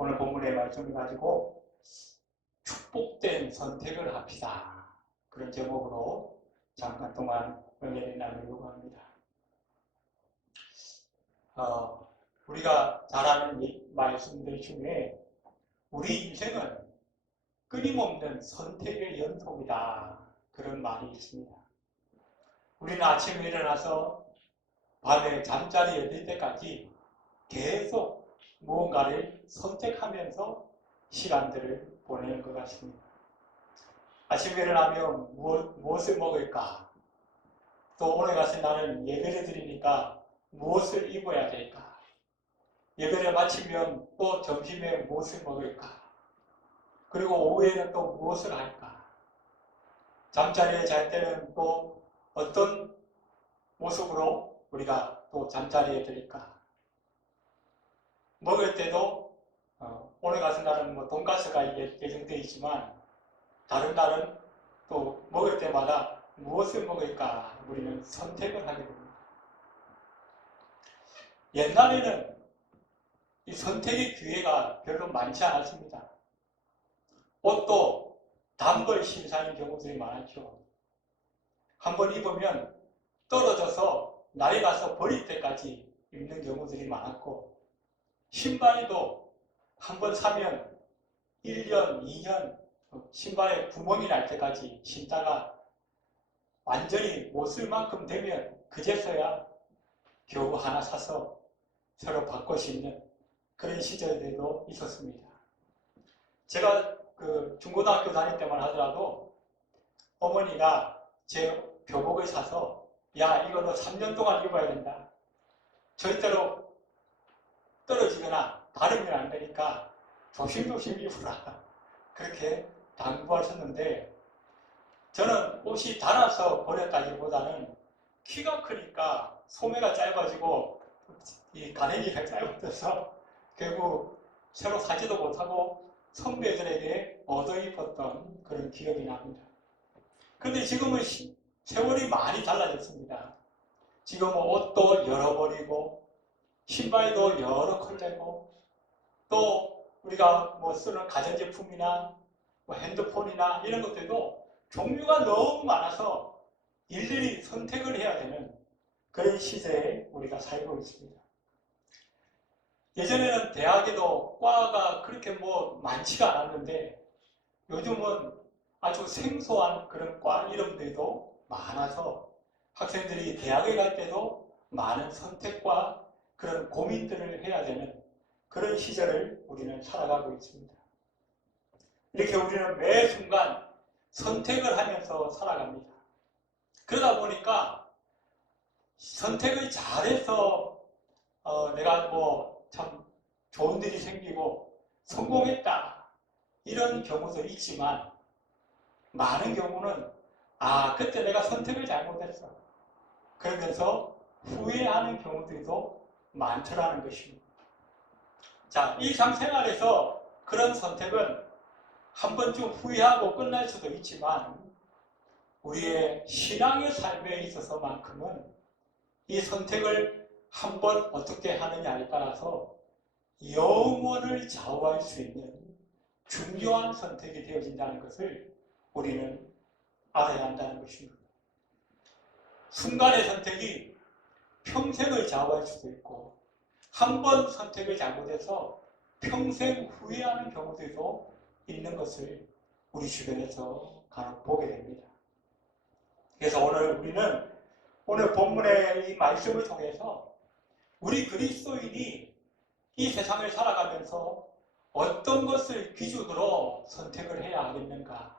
오늘 본문의 말씀을 가지고 축복된 선택을 합시다. 그런 제목으로 잠깐 동안 은혜를 나누려고 합니다. 우리가 잘 아는 이 말씀들 중에 우리 인생은 끊임없는 선택의 연속이다. 그런 말이 있습니다. 우리는 아침에 일어나서 밤에 잠자리에 들 때까지 계속 무언가를 선택하면서 시간들을 보내는 것 같습니다. 아침에 일어나면 무엇을 먹을까? 또 오늘 같은 날은 예배를 드리니까 무엇을 입어야 될까? 예배를 마치면 또 점심에 무엇을 먹을까? 그리고 오후에는 또 무엇을 할까? 잠자리에 잘 때는 또 어떤 모습으로 우리가 또 잠자리에 들까? 먹을 때도 오늘 같은 날은 돈가스가 예정되어 있지만 다른 날은 또 먹을 때마다 무엇을 먹을까 우리는 선택을 하게 됩니다. 옛날에는 이 선택의 기회가 별로 많지 않았습니다. 옷도 단벌 신사인 경우들이 많았죠. 한번 입으면 떨어져서 날이 가서 버릴 때까지 입는 경우들이 많았고, 신발도 한번 사면 1년, 2년 신발에 구멍이 날 때까지 신다가 완전히 못 쓸 만큼 되면 그제서야 겨우 하나 사서 새로 바꿔 신는 그런 시절들도 있었습니다. 제가 중고등학교 다닐 때만 하더라도 어머니가 제 교복을 사서 야, 이거 너 3년 동안 입어야 된다. 절대로 떨어지거나 다르면 안 되니까 조심조심 입으라. 그렇게 당부하셨는데 저는 옷이 닳아서 버렸다기보다는 키가 크니까 소매가 짧아지고 이 가랭이가 짧아져서 결국 새로 사지도 못하고 선배들에게 얻어 입었던 그런 기억이 납니다. 그런데 지금은 세월이 많이 달라졌습니다. 지금은 옷도 열어버리고 신발도 여러 컬러고 또 우리가 쓰는 가전제품이나 핸드폰이나 이런 것들도 종류가 너무 많아서 일일이 선택을 해야 되는 그런 시대에 우리가 살고 있습니다. 예전에는 대학에도 과가 그렇게 많지가 않았는데 요즘은 아주 생소한 그런 과 이름들도 많아서 학생들이 대학에 갈 때도 많은 선택과 그런 고민들을 해야 되는 그런 시절을 우리는 살아가고 있습니다. 이렇게 우리는 매 순간 선택을 하면서 살아갑니다. 그러다 보니까 선택을 잘해서 내가 참 좋은 일이 생기고 성공했다 이런 경우도 있지만 많은 경우는 그때 내가 선택을 잘못했어 그러면서 후회하는 경우들도 많더라는 것입니다. 자, 일상생활에서 그런 선택은 한 번쯤 후회하고 끝날 수도 있지만 우리의 신앙의 삶에 있어서만큼은 이 선택을 한 번 어떻게 하느냐에 따라서 영원을 좌우할 수 있는 중요한 선택이 되어진다는 것을 우리는 알아야 한다는 것입니다. 순간의 선택이 평생을 좌우할 수도 있고 한 번 선택을 잘못해서 평생 후회하는 경우들도 있는 것을 우리 주변에서 간혹 보게 됩니다. 그래서 우리는 오늘 본문의 이 말씀을 통해서 우리 그리스도인이 이 세상을 살아가면서 어떤 것을 기준으로 선택을 해야 하겠는가?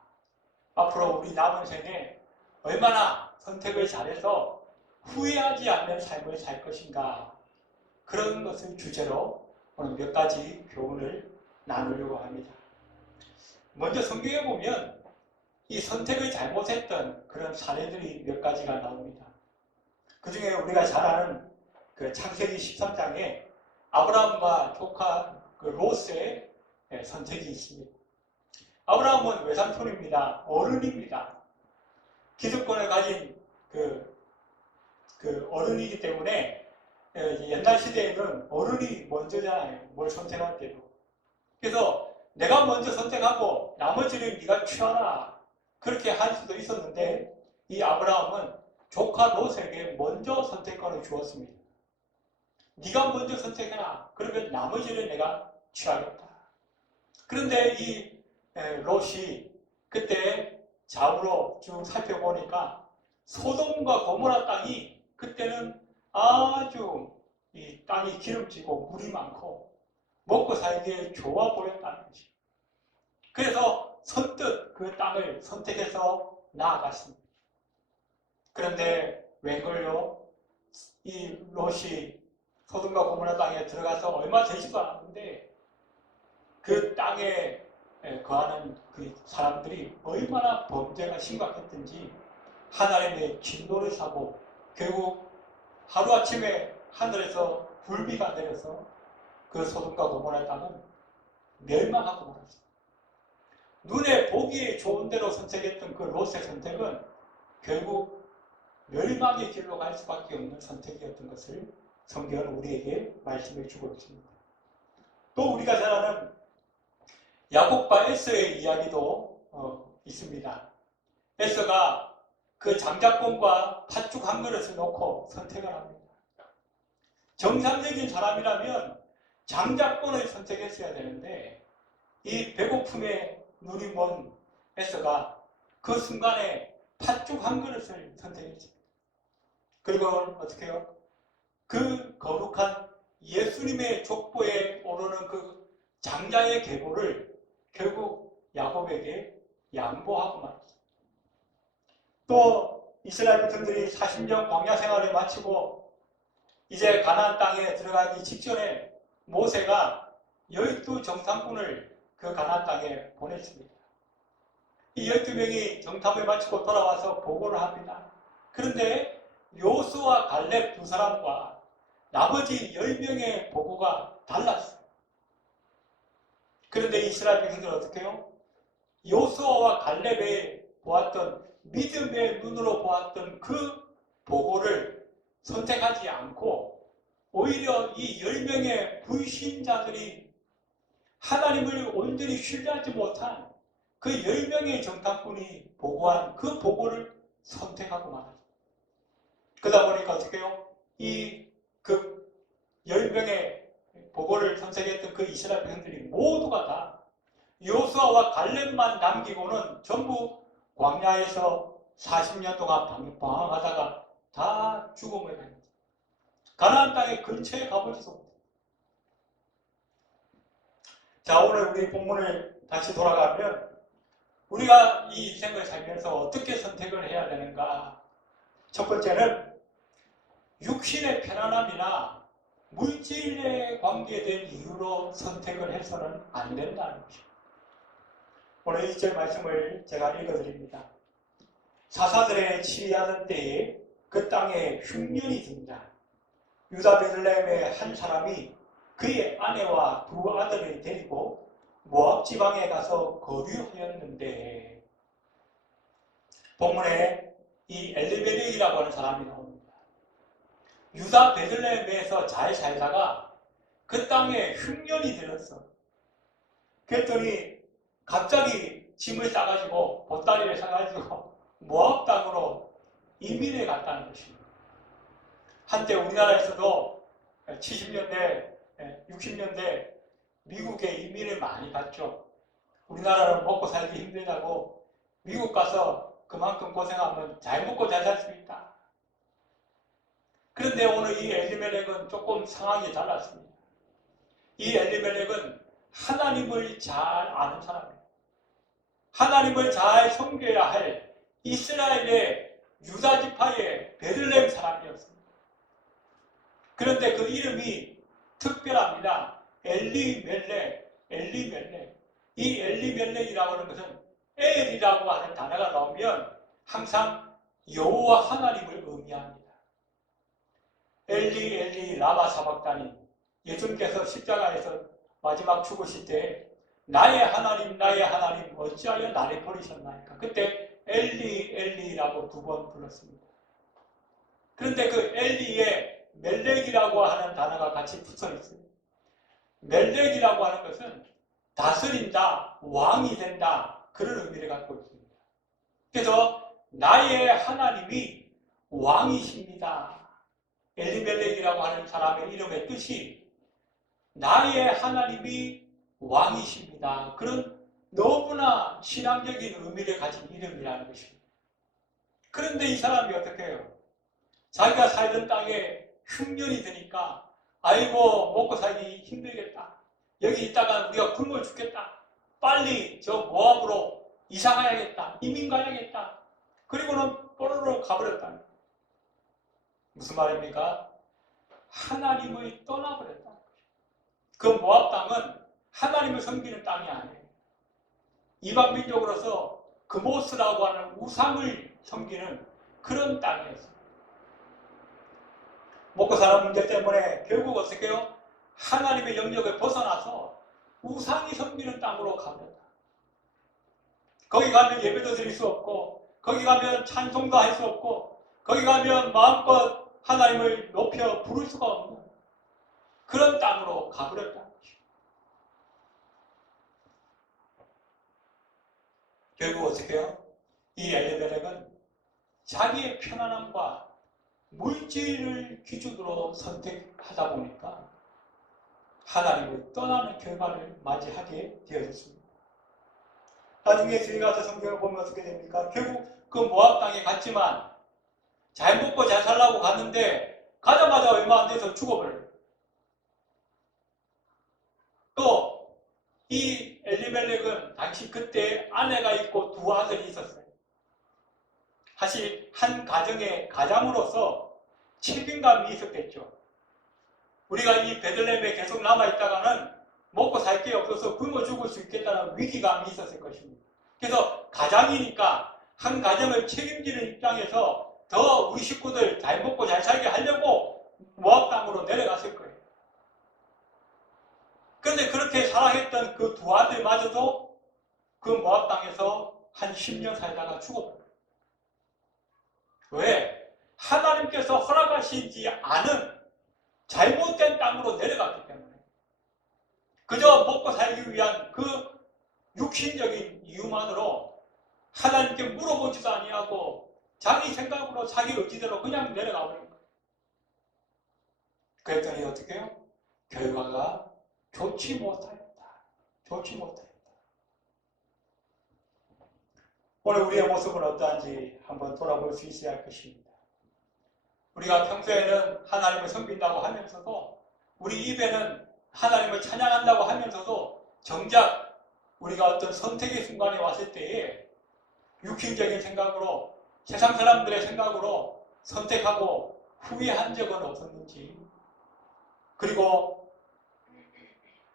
앞으로 우리 남은 생에 얼마나 선택을 잘해서 후회하지 않는 삶을 살 것인가? 그런 것을 주제로 오늘 몇 가지 교훈을 나누려고 합니다. 먼저 성경에 보면 이 선택을 잘못했던 그런 사례들이 몇 가지가 나옵니다. 그 중에 우리가 잘 아는 그 창세기 13장에 아브라함과 조카 롯의 선택이 있습니다. 아브라함은 외삼촌입니다. 어른입니다. 기득권을 가진 그 어른이기 때문에 옛날 시대에는 어른이 먼저잖아요. 뭘 선택할 때도. 그래서 내가 먼저 선택하고 나머지는 네가 취하라. 그렇게 할 수도 있었는데 이 아브라함은 조카 롯에게 먼저 선택권을 주었습니다. 네가 먼저 선택해라. 그러면 나머지는 내가 취하겠다. 그런데 이 롯이 그때 좌우로 쭉 살펴보니까 소돔과 고모라 땅이 그때는 아주 이 땅이 기름지고 물이 많고 먹고 살기에 좋아 보였다는 것이죠. 그래서 선뜻 그 땅을 선택해서 나아갔습니다. 그런데 웬걸요? 이 롯이 소돔과 고모라 땅에 들어가서 얼마 되지도 않았는데 그 땅에 거하는 그 사람들이 얼마나 범죄가 심각했든지 하나님의 진노를 사고 결국 하루아침에 하늘에서 불비가 내려서 그 소돔과 고모라 땅은 멸망하고 말았습니다. 눈에 보기에 좋은 대로 선택했던 그 롯의 선택은 결국 멸망의 길로 갈 수밖에 없는 선택이었던 것을 성경은 우리에게 말씀해 주고 있습니다. 또 우리가 잘 아는 야곱과 에서의 이야기도 있습니다. 에서가 그 장작권과 팥죽 한 그릇을 놓고 선택을 합니다. 정상적인 사람이라면 장작권을 선택했어야 되는데 이 배고픔에 눈이 먼 에서가 그 순간에 팥죽 한 그릇을 선택했습니다. 그리고 어떻게 해요? 그 거룩한 예수님의 족보에 오르는 그 장자의 계보를 결국 야곱에게 양보하고 말았습니다. 또 이스라엘 백성들이 40년 광야 생활을 마치고 이제 가나안 땅에 들어가기 직전에 모세가 12정탐꾼을 그 가나안 땅에 보냈습니다. 이 12명이 정탐을 마치고 돌아와서 보고를 합니다. 그런데 요수와 갈렙 두 사람과 나머지 10명의 보고가 달랐어요. 그런데 이스라엘 백성들은 어떻게 해요? 요수아와 갈렙에 보았던 믿음의 눈으로 보았던 그 보고를 선택하지 않고 오히려 이 10명의 불신자들이 하나님을 온전히 신뢰하지 못한 그 10명의 정탐꾼이 보고한 그 보고를 선택하고 말았습니다. 그러다 보니까 어떻게 해요? 그 10명의 보고를 선택했던 그 이스라엘 백성들이 모두가 다 요수아와 갈렙만 남기고는 전부 광야에서 40년 동안 방황하다가 다 죽음을 당했습니다. 가나안 땅의 근처에 가보지도 못해요. 자, 오늘 우리 본문을 다시 돌아가면 우리가 이 인생을 살면서 어떻게 선택을 해야 되는가? 첫 번째는 육신의 편안함이나 물질에 관계된 이유로 선택을 해서는 안 된다는 것입니다. 오늘 1절 말씀을 제가 읽어드립니다. 사사들의 치리하던 때에 그 땅에 흉년이 듭니다. 유다 베들레헴의 한 사람이 그의 아내와 두 아들을 데리고 모압 지방에 가서 거류하였는데 본문에 이 엘리멜렉이라고 하는 사람이 나옵니다. 유다 베들레헴에서 잘 살다가 그 땅에 흉년이 들었어. 그랬더니 갑자기 짐을 싸가지고 보따리를 싸가지고 모압 땅으로 이민을 갔다는 것입니다. 한때 우리나라에서도 70년대, 60년대 미국에 이민을 많이 갔죠. 우리나라는 먹고 살기 힘들다고 미국 가서 그만큼 고생하면 잘 먹고 잘 살 수 있다. 그런데 오늘 이 엘리멜렉은 조금 상황이 달랐습니다. 이 엘리멜렉은 하나님을 잘 아는 사람이에요. 하나님을 잘 섬겨야 할 이스라엘의 유다 지파의 베들레헴 사람이었습니다. 그런데 그 이름이 특별합니다. 엘리멜렉. 이 엘리멜렉이라고 하는 것은 엘이라고 하는 단어가 나오면 항상 여호와 하나님을 의미합니다. 엘리 라마 사박다니. 예수님께서 십자가에서 마지막 죽으실 때 나의 하나님 어찌하여 나를 버리셨나이까. 그때 엘리라고 두 번 불렀습니다. 그런데 그 엘리에 멜렉이라고 하는 단어가 같이 붙어 있어요. 멜렉이라고 하는 것은 다스린다, 왕이 된다, 그런 의미를 갖고 있습니다. 그래서 나의 하나님이 왕이십니다. 엘리멜렉이라고 하는 사람의 이름의 뜻이 나의 하나님이 왕이십니다. 그런 너무나 신앙적인 의미를 가진 이름이라는 것입니다. 그런데 이 사람이 어떻게 해요? 자기가 살던 땅에 흉년이 드니까 아이고 먹고 살기 힘들겠다. 여기 있다가 우리가 굶어 죽겠다. 빨리 저 모압으로 이사 가야겠다. 이민 가야겠다. 그리고는 뽀로로 가버렸다. 무슨 말입니까? 하나님을 떠나버렸다. 그 모압 땅은 하나님을 섬기는 땅이 아니에요. 이방 민족으로서 그모스라고 하는 우상을 섬기는 그런 땅이었어요. 먹고 사는 문제 때문에 결국 어떻게 해요? 하나님의 영역을 벗어나서 우상이 섬기는 땅으로 가버렸다. 거기 가면 예배도 드릴 수 없고, 거기 가면 찬송도 할 수 없고, 거기 가면 마음껏 하나님을 높여 부를 수가 없는 그런 땅으로 가버렸다는 것입니다. 결국 어떻게 해요? 이 엘리멜렉은 자기의 편안함과 물질을 기준으로 선택하다 보니까 하나님을 떠나는 결과를 맞이하게 되어졌습니다. 나중에 저희가 저 성경을 보면 어떻게 됩니까? 결국 그 모압 땅에 갔지만 잘 먹고 잘 살라고 갔는데 가자마자 얼마 안 돼서 죽어버려요. 또 이 엘리멜렉은 당시 그때 아내가 있고 두 아들이 있었어요. 사실 한 가정의 가장으로서 책임감이 있었겠죠. 우리가 이 베들레헴에 계속 남아있다가는 먹고 살 게 없어서 굶어 죽을 수 있겠다는 위기감이 있었을 것입니다. 그래서 가장이니까 한 가정을 책임지는 입장에서 더 우리 식구들 잘 먹고 잘 살게 하려고 모압 땅으로 내려갔을 거예요. 그런데 그렇게 사랑했던 그 두 아들마저도 그 모압 땅에서 한 10년 살다가 죽어버려요. 왜? 하나님께서 허락하시지 않은 잘못된 땅으로 내려갔기 때문에. 그저 먹고 살기 위한 그 육신적인 이유만으로 하나님께 물어보지도 아니하고 자기 생각으로 자기 의지대로 그냥 내려가 버린 거예요. 그랬더니 어떻게 해요? 결과가 좋지 못하였다. 좋지 못하였다. 오늘 우리의 모습은 어떠한지 한번 돌아볼 수 있어야 할 것입니다. 우리가 평소에는 하나님을 섬긴다고 하면서도 우리 입에는 하나님을 찬양한다고 하면서도 정작 우리가 어떤 선택의 순간에 왔을 때에 육신적인 생각으로 세상 사람들의 생각으로 선택하고 후회한 적은 없었는지, 그리고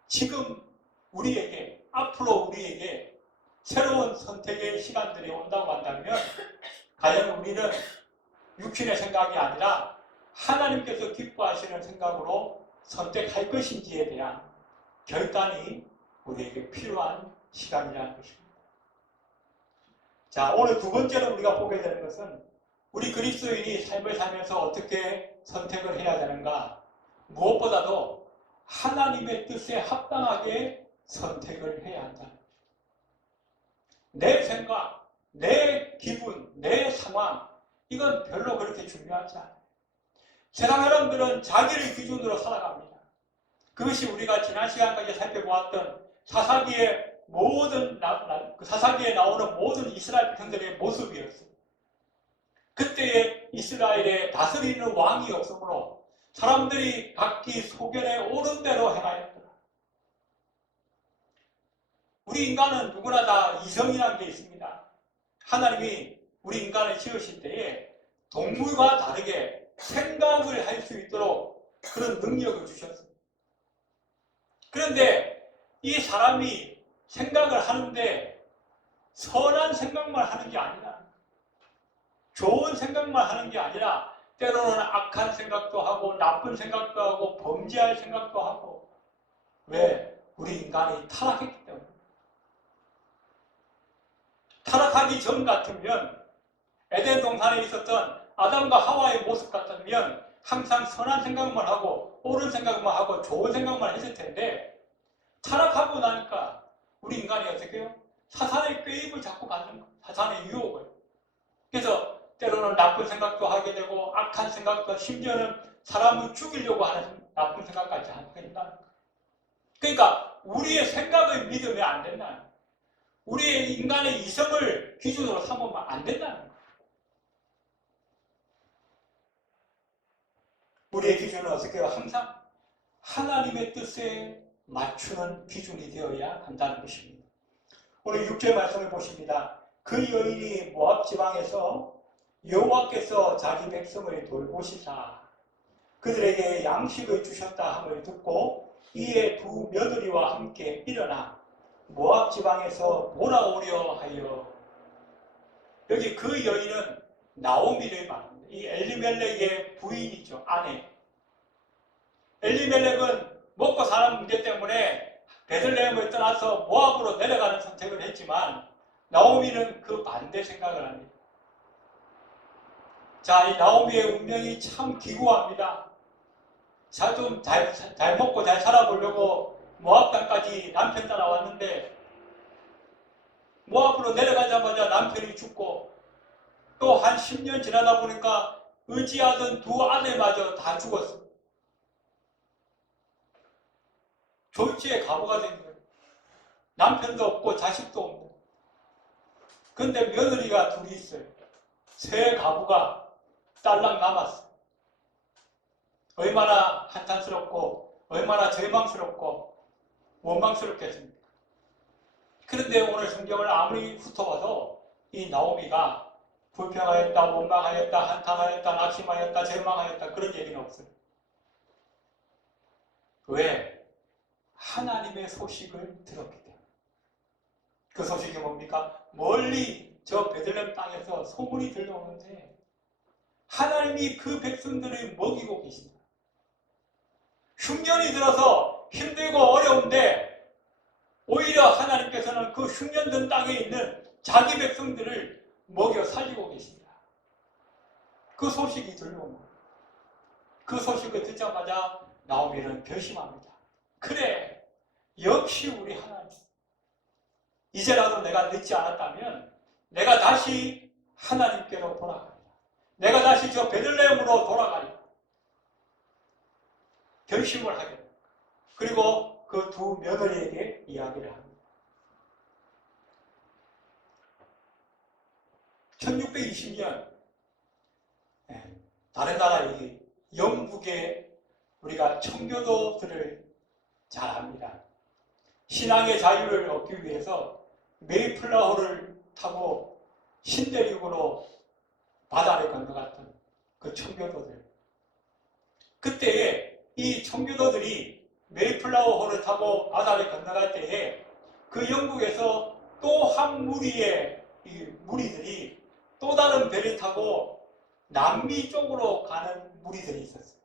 지금 우리에게, 앞으로 우리에게 새로운 선택의 시간들이 온다고 한다면 과연 우리는 육신의 생각이 아니라 하나님께서 기뻐하시는 생각으로 선택할 것인지에 대한 결단이 우리에게 필요한 시간이라는 것입니다. 자, 오늘 두 번째로 우리가 보게 되는 것은 우리 그리스도인이 삶을 살면서 어떻게 선택을 해야 되는가? 무엇보다도 하나님의 뜻에 합당하게 선택을 해야 한다. 내 생각, 내 기분, 내 상황, 이건 별로 그렇게 중요하지 않아요. 세상 사람들은 자기를 기준으로 살아갑니다. 그것이 우리가 지난 시간까지 살펴보았던 사사기에 나오는 모든 이스라엘 백성들의 모습이었어요. 그때의 이스라엘에 다스리는 왕이 없으므로 사람들이 각기 소견에 옳은 대로 행하였더라. 우리 인간은 누구나 다 이성이라는 게 있습니다. 하나님이 우리 인간을 지으실 때에 동물과 다르게 생각을 할 수 있도록 그런 능력을 주셨습니다. 그런데 이 사람이 생각을 하는데 선한 생각만 하는 게 아니라, 좋은 생각만 하는 게 아니라 때로는 악한 생각도 하고 나쁜 생각도 하고 범죄할 생각도 하고. 왜? 우리 인간이 타락했기 때문에. 타락하기 전 같으면 에덴 동산에 있었던 아담과 하와의 모습 같으면 항상 선한 생각만 하고 옳은 생각만 하고 좋은 생각만 했을 텐데 타락하고 나니까 우리 인간이 어떻게 해요? 사탄의 꾀입을 자꾸 받는 거예요. 사탄의 유혹을. 그래서 때로는 나쁜 생각도 하게 되고 악한 생각도, 심지어는 사람을 죽이려고 하는 나쁜 생각까지 하게 된다는 거예요. 그러니까 우리의 생각을 믿으면 안 된다는 거예요. 우리의 인간의 이성을 기준으로 삼으면 안 된다는 거예요. 우리의 기준은 어떻게 해요? 항상 하나님의 뜻에 맞추는 기준이 되어야 한다는 것입니다. 오늘 6절 말씀을 보십니다. 그 여인이 모압 지방에서 여호와께서 자기 백성을 돌보시사 그들에게 양식을 주셨다 함을 듣고 이에 두 며느리와 함께 일어나 모압 지방에서 돌아오려 하여. 여기 그 여인은 나오미를 말합니다. 이 엘리멜렉의 부인이죠. 아내. 엘리멜렉은 먹고 사는 문제 때문에 베들레헴을 떠나서 모압으로 내려가는 선택을 했지만 나오미는 그 반대 생각을 합니다. 자, 이 나오미의 운명이 참 기구합니다. 좀 잘 먹고 잘 살아보려고 모압 땅까지 남편 따라왔는데 모압으로 내려가자마자 남편이 죽고 또 한 10년 지나다 보니까 의지하던 두 아내마저 다 죽었어요. 졸지에 가부가 된 거예요. 남편도 없고 자식도 없고. 근데 며느리가 둘이 있어요. 세 가부가 딸랑 남았어요. 얼마나 한탄스럽고 얼마나 절망스럽고 원망스럽겠습니까? 그런데 오늘 성경을 아무리 훑어봐도 이 나오미가 불평하였다, 원망하였다, 한탄하였다, 낙심하였다, 절망하였다 그런 얘기는 없어요. 왜? 하나님의 소식을 들었기 때문에. 그 소식이 뭡니까? 멀리 저 베들레헴 땅에서 소문이 들려오는데 하나님이 그 백성들을 먹이고 계신다. 흉년이 들어서 힘들고 어려운데 오히려 하나님께서는 그 흉년된 땅에 있는 자기 백성들을 먹여 살리고 계신다. 그 소식이 들려옵니다. 그 소식을 듣자마자 나오미는 결심합니다. 그래, 역시 우리 하나님. 이제라도 내가 늦지 않았다면 내가 다시 하나님께로 돌아가리라. 내가 다시 저 베들레헴으로 돌아가리라. 결심을 하게 됩니다. 그리고 그 두 며느리에게 이야기를 합니다. 1620년 다른 나라 얘기, 영국에 우리가 청교도들을 잘 압니다. 신앙의 자유를 얻기 위해서 메이플라워를 타고 신대륙으로 바다를 건너갔던 그 청교도들. 그때에 이 청교도들이 메이플라워호를 타고 바다를 건너갈 때에 그 영국에서 또 한 무리의 이 무리들이 또 다른 배를 타고 남미 쪽으로 가는 무리들이 있었어요.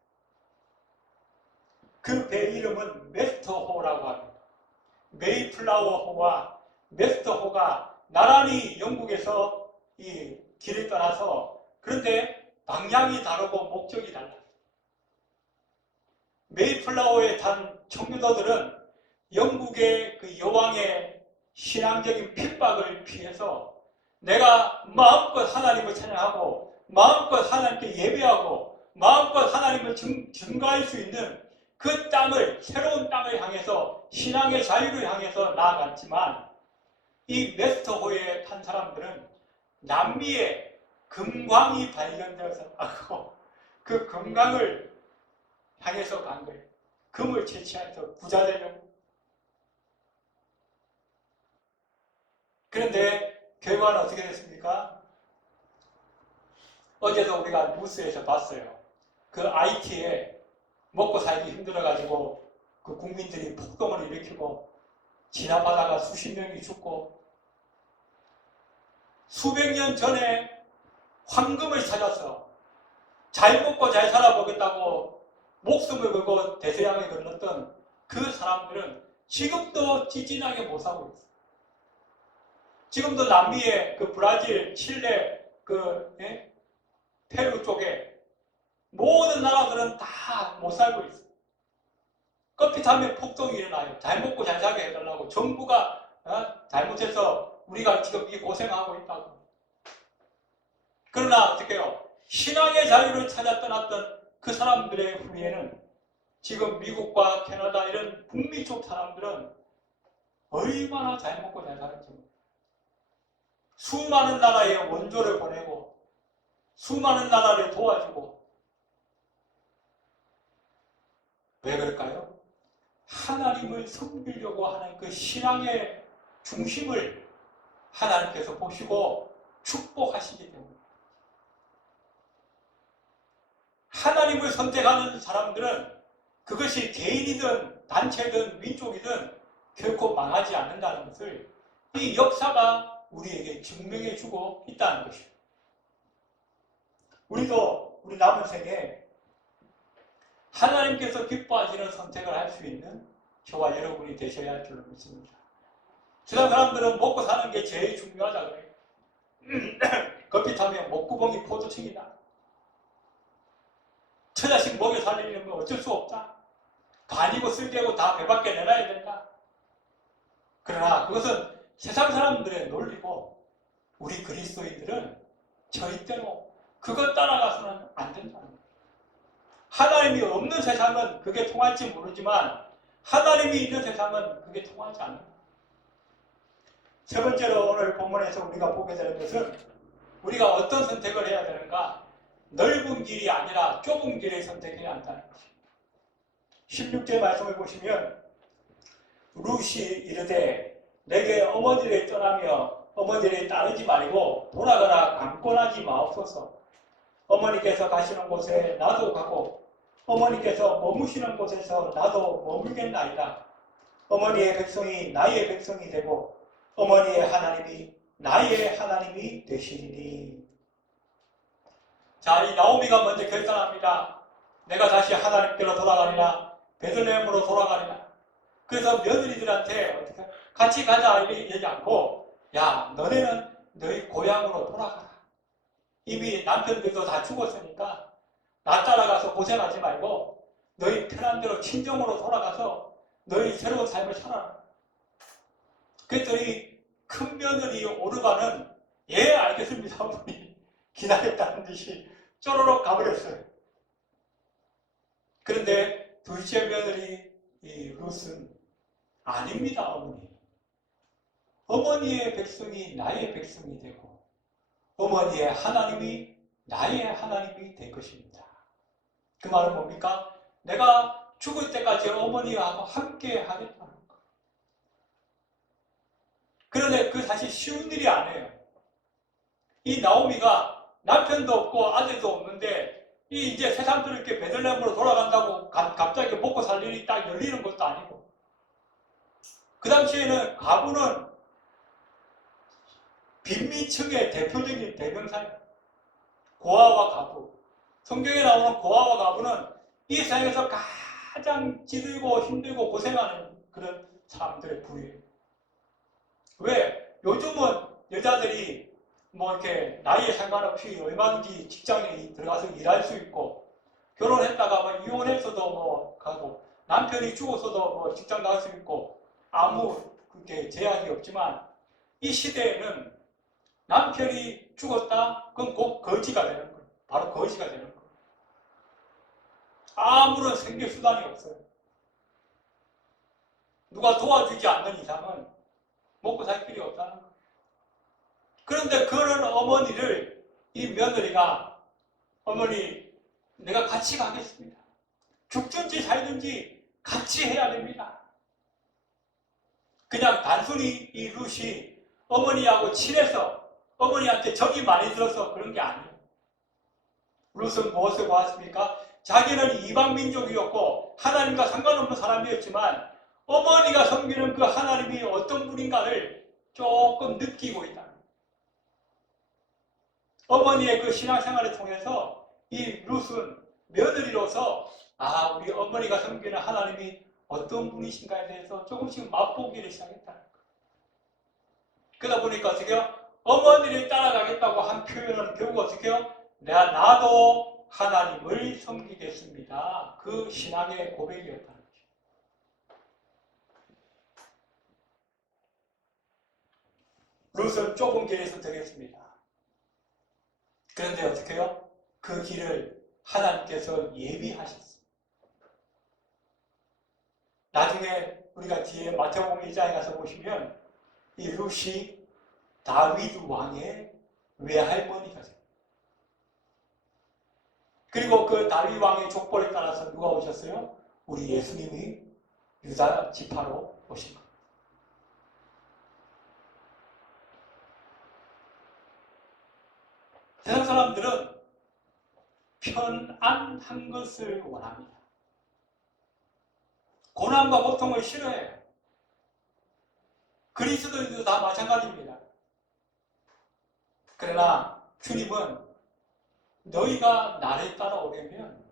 그 배 이름은 메스터호라고 합니다. 메이플라워호와 메스터호가 나란히 영국에서 이 길을 떠나서 그런데 방향이 다르고 목적이 달라요. 메이플라워에 탄 청교도들은 영국의 그 여왕의 신앙적인 핍박을 피해서 내가 마음껏 하나님을 찬양하고 마음껏 하나님께 예배하고 마음껏 하나님을 증거할 수 있는 그 땅을, 새로운 땅을 향해서 신앙의 자유를 향해서 나아갔지만 이 메스터호에 탄 사람들은 남미에 금광이 발견되어서 그 금광을 향해서 간 거예요. 금을 채취해서 부자 되려고. 그런데 결과는 어떻게 됐습니까? 어제도 우리가 뉴스에서 봤어요. 그 IT에 먹고 살기 힘들어가지고 그 국민들이 폭동을 일으키고 지나가다가 수십 명이 죽고 수백 년 전에 황금을 찾아서 잘 먹고 잘 살아보겠다고 목숨을 걸고 대서양에 건넜던 그 사람들은 지금도 찌진하게 못 살고 있어요. 지금도 남미의 그 브라질, 칠레, 페루 쪽에 모든 나라들은 다 못 살고 있어요. 껍핏하면 폭동이 일어나요. 잘 먹고 잘 살게 해달라고 정부가 잘못해서 우리가 지금 이 고생하고 있다고. 그러나 어떻게 해요? 신앙의 자유를 찾아 떠났던 그 사람들의 후예는 지금 미국과 캐나다 이런 북미 쪽 사람들은 얼마나 잘 먹고 잘 살았지. 수많은 나라에 원조를 보내고 수많은 나라를 도와주고. 왜 그럴까요? 하나님을 섬기려고 하는 그 신앙의 중심을 하나님께서 보시고 축복하시기 때문에. 하나님을 선택하는 사람들은 그것이 개인이든 단체든 민족이든 결코 망하지 않는다는 것을 이 역사가 우리에게 증명해 주고 있다는 것입니다. 우리도 우리 남은 생에 하나님께서 기뻐하시는 선택을 할 수 있는 저와 여러분이 되셔야 할 줄로 믿습니다. 세상 사람들은 먹고 사는 게 제일 중요하다 그래요. 급히타면 목구멍이 포도청이다. 처자식 먹여 살리려면 어쩔 수 없다. 간이고 쓸개고 다 배밖에 내놔야 된다. 그러나 그것은 세상 사람들의 논리고 우리 그리스도인들은 절대로 그것 따라가서는 안 된다는 거예요. 하나님이 없는 세상은 그게 통할지 모르지만 하나님이 있는 세상은 그게 통하지 않는다. 세 번째로 오늘 본문에서 우리가 보게 되는 것은 우리가 어떤 선택을 해야 되는가? 넓은 길이 아니라 좁은 길을 선택해야 한다는 것입니다. 16절 말씀을 보시면 룻이 이르되 내게 어머니를 떠나며 어머니를 따르지 말고 돌아가라 강권하지 마옵소서. 어머니께서 가시는 곳에 나도 가고 어머니께서 머무시는 곳에서 나도 머물겠나이다. 어머니의 백성이 나의 백성이 되고 어머니의 하나님이 나의 하나님이 되시리니. 자, 이 나오미가 먼저 결단합니다. 내가 다시 하나님께로 돌아가리라. 베들레헴으로 돌아가리라. 그래서 며느리들한테 어떻게 같이 가자 이러지 않고, 야, 너네는 너희 고향으로 돌아가라. 이미 남편들도 다 죽었으니까 나 따라가서 고생하지 말고 너희 편한 대로 친정으로 돌아가서 너희 새로운 삶을 살아라. 그랬더니 큰 며느리 오르가는 예 알겠습니다 어머니 기다렸다는 듯이 쪼로록 가버렸어요. 그런데 둘째 며느리 이 룻은 아닙니다 어머니. 어머니의 백성이 나의 백성이 되고 어머니의 하나님이 나의 하나님이 될 것입니다. 그 말은 뭡니까? 내가 죽을 때까지 어머니하고 함께 하겠다는 거. 그런데 그 사실 쉬운 일이 아니에요. 이 나오미가 남편도 없고 아들도 없는데 이제 세상들 이렇게 베들레헴으로 돌아간다고 갑자기 먹고 살 일이 딱 열리는 것도 아니고, 그 당시에는 가부는 빈민층의 대표적인 대명사예요. 고아와 가부. 성경에 나오는 고아와 가부는 이 세상에서 가장 찌들고 힘들고 고생하는 그런 사람들의 부류예요. 왜? 요즘은 여자들이 뭐 이렇게 나이에 상관없이 얼마든지 직장에 들어가서 일할 수 있고, 결혼했다가 뭐 이혼해서도 뭐 가고, 남편이 죽어서도 뭐 직장 갈 수 있고, 아무 그렇게 제약이 없지만, 이 시대에는 남편이 죽었다? 그건 곧 거지가 되는 거예요. 바로 거지가 되는 거예요. 아무런 생계수단이 없어요. 누가 도와주지 않는 이상은 먹고 살 길이 없다는 거예요. 그런데 그런 어머니를 이 며느리가 어머니 내가 같이 가겠습니다. 죽든지 살든지 같이 해야 됩니다. 그냥 단순히 이 룻이 어머니하고 친해서 어머니한테 정이 많이 들어서 그런 게 아니에요. 룻은 무엇을 보았습니까? 자기는 이방민족이었고 하나님과 상관없는 사람이었지만 어머니가 섬기는 그 하나님이 어떤 분인가를 조금 느끼고 있다. 어머니의 그 신앙생활을 통해서 이 룻은 며느리로서 우리 어머니가 섬기는 하나님이 어떤 분이신가에 대해서 조금씩 맛보기를 시작했다는 거예요. 그러다 보니까 어떻게 해요? 어머니를 따라가겠다고 한 표현은 결국 어떻게 해요? 나도 하나님을 섬기겠습니다. 그 신앙의 고백이었다는 거죠. 룻은 좁은 길에서 들였습니다. 그런데 어떻게 해요? 그 길을 하나님께서 예비하셨어요. 나중에 우리가 뒤에 마태복음 1장에 가서 보시면 이 룻이 다윗 왕의 외할머니가 돼요. 그리고 그 다윗 왕의 족보에 따라서 누가 오셨어요? 우리 예수님이 유다 지파로 오신 겁니다. 세상 사람들은 편안한 것을 원합니다. 고난과 고통을 싫어해요. 그리스도인도 다 마찬가지입니다. 그러나 주님은 너희가 나를 따라오려면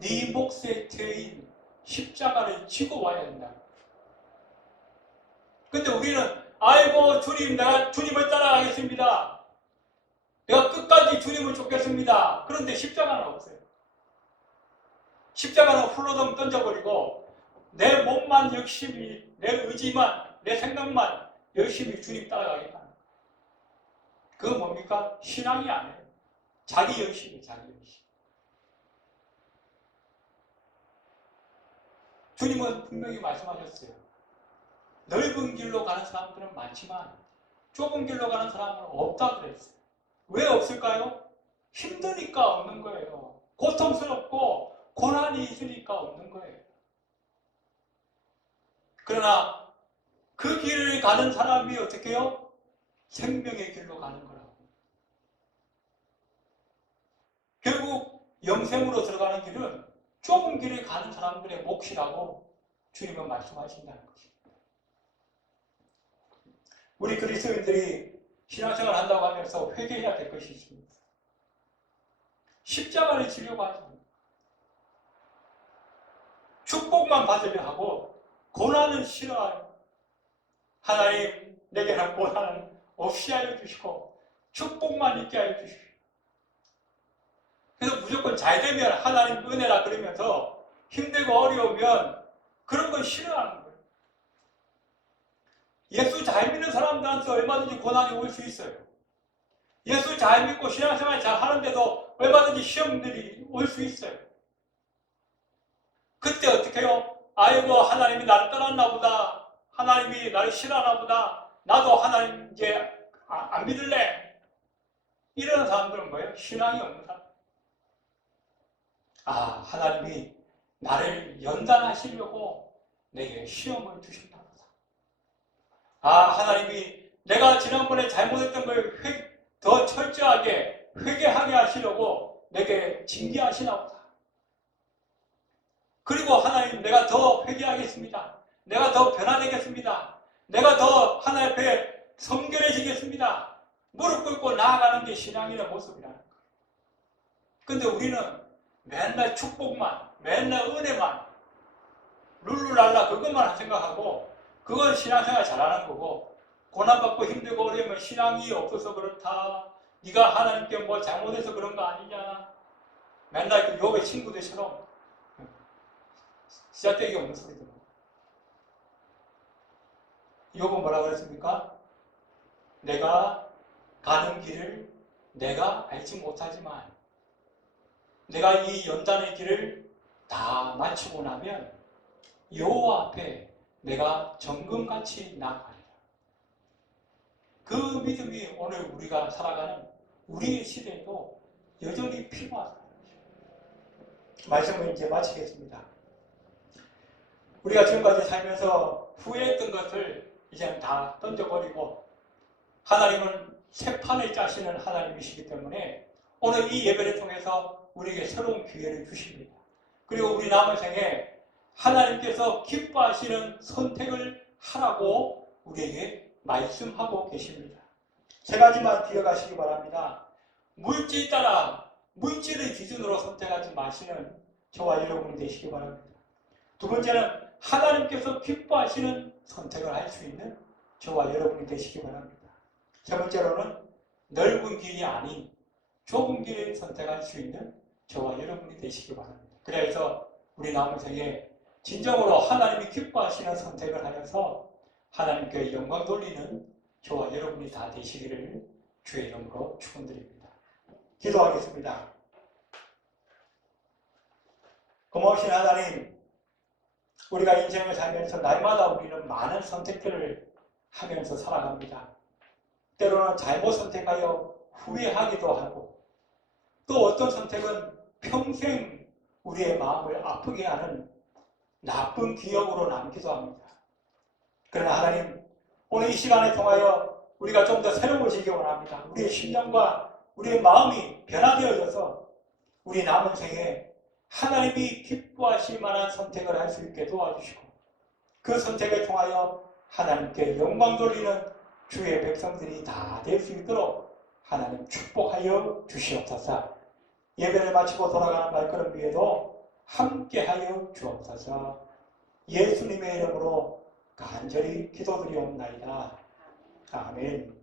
네 몫의 죄인 십자가를 지고 와야 된다. 근데 우리는 아이고 주님, 내가 주님을 따라가겠습니다. 내가 끝까지 주님을 쫓겠습니다. 그런데 십자가는 없어요. 십자가는 훌러덩 던져버리고 내 몸만 열심히, 내 의지만, 내 생각만 열심히 주님 따라가겠다. 그건 뭡니까? 신앙이 아니에요. 자기 열심히, 자기 열심히. 주님은 분명히 말씀하셨어요. 넓은 길로 가는 사람들은 많지만 좁은 길로 가는 사람은 없다 그랬어요. 왜 없을까요? 힘드니까 없는 거예요. 고통스럽고 고난이 있으니까 없는 거예요. 그러나 그 길을 가는 사람이 어떻게 해요? 생명의 길로 가는 거라고. 결국 영생으로 들어가는 길은 좁은 길을 가는 사람들의 몫이라고 주님은 말씀하신다는 것입니다. 우리 그리스도인들이 신앙생활을 한다고 하면서 회개해야 될 것이 있습니다. 십자가를 지려고 하지 않습니다. 축복만 받으려 하고 고난은 싫어하요. 하나님, 내게는 고난은 없이 하여 주시고 축복만 있게 하여 주시오. 그래서 무조건 잘 되면 하나님 은혜라 그러면서 힘들고 어려우면 그런 건 싫어하는 거예요. 예수 잘 믿는 사람들한테 얼마든지 고난이 올 수 있어요. 예수 잘 믿고 신앙생활 잘 하는데도 얼마든지 시험들이 올 수 있어요. 그때 어떻게 해요? 아이고 하나님이 나를 떠났나 보다. 하나님이 나를 싫어하나 보다. 나도 하나님 이제 안 믿을래. 이런 사람들은 뭐예요? 신앙이 없는 사람. 아, 하나님이 나를 연단하시려고 내게 시험을 주신다 보다. 아, 하나님이 내가 지난번에 잘못했던 걸 더 철저하게 회개하게 하시려고 내게 징계하시나 보다. 그리고 하나님, 내가 더 회개하겠습니다. 내가 더 변화되겠습니다. 내가 더 하나님 앞에 성결해지겠습니다. 무릎 꿇고 나아가는 게 신앙인의 모습이라는 거예요. 근데 우리는 맨날 축복만, 맨날 은혜만, 룰루랄라 그것만 생각하고 그건 신앙생활 잘하는 거고, 고난받고 힘들고 어려우면 신앙이 없어서 그렇다. 네가 하나님께 뭐 잘못해서 그런 거 아니냐. 맨날 그 욥의 친구들처럼 시작되기 없는 소리 들어. 욥은 뭐라고 그랬습니까? 내가 가는 길을 내가 알지 못하지만 내가 이 연단의 길을 다 마치고 나면 여호와 앞에 내가 정금같이 나아가리라. 그 믿음이 오늘 우리가 살아가는 우리의 시대에도 여전히 필요하다. 말씀을 이제 마치겠습니다. 우리가 지금까지 살면서 후회했던 것을 이제는 다 던져버리고 하나님은 새 판을 짜시는 하나님이시기 때문에 오늘 이 예배를 통해서 우리에게 새로운 기회를 주십니다. 그리고 우리 남은 생에 하나님께서 기뻐하시는 선택을 하라고 우리에게 말씀하고 계십니다. 세 가지만 기억하시기 바랍니다. 물질 따라 물질의 기준으로 선택하지 마시는 저와 여러분이 되시기 바랍니다. 두 번째는 하나님께서 기뻐하시는 선택을 할 수 있는 저와 여러분이 되시기 바랍니다. 세 번째로는 넓은 길이 아닌 좁은 길을 선택할 수 있는 저와 여러분이 되시기 바랍니다. 그래서 우리 남은 생에 진정으로 하나님이 기뻐하시는 선택을 하여서 하나님께 영광 돌리는 저와 여러분이 다 되시기를 주의 이름으로 축원드립니다. 기도하겠습니다. 고마우신 하나님, 우리가 인생을 살면서 날마다 우리는 많은 선택들을 하면서 살아갑니다. 때로는 잘못 선택하여 후회하기도 하고, 또 어떤 선택은 평생 우리의 마음을 아프게 하는 나쁜 기억으로 남기도 합니다. 그러나 하나님, 오늘 이 시간을 통하여 우리가 좀 더 새로워지기 원합니다. 우리의 심령과 우리의 마음이 변화되어져서 우리 남은 생에 하나님이 기뻐하실 만한 선택을 할 수 있게 도와주시고, 그 선택을 통하여 하나님께 영광 돌리는 주의 백성들이 다 될 수 있도록 하나님 축복하여 주시옵소서. 예배를 마치고 돌아가는 발걸음 위에도 함께하여 주옵소서. 예수님의 이름으로 간절히 기도드리옵나이다. 아멘.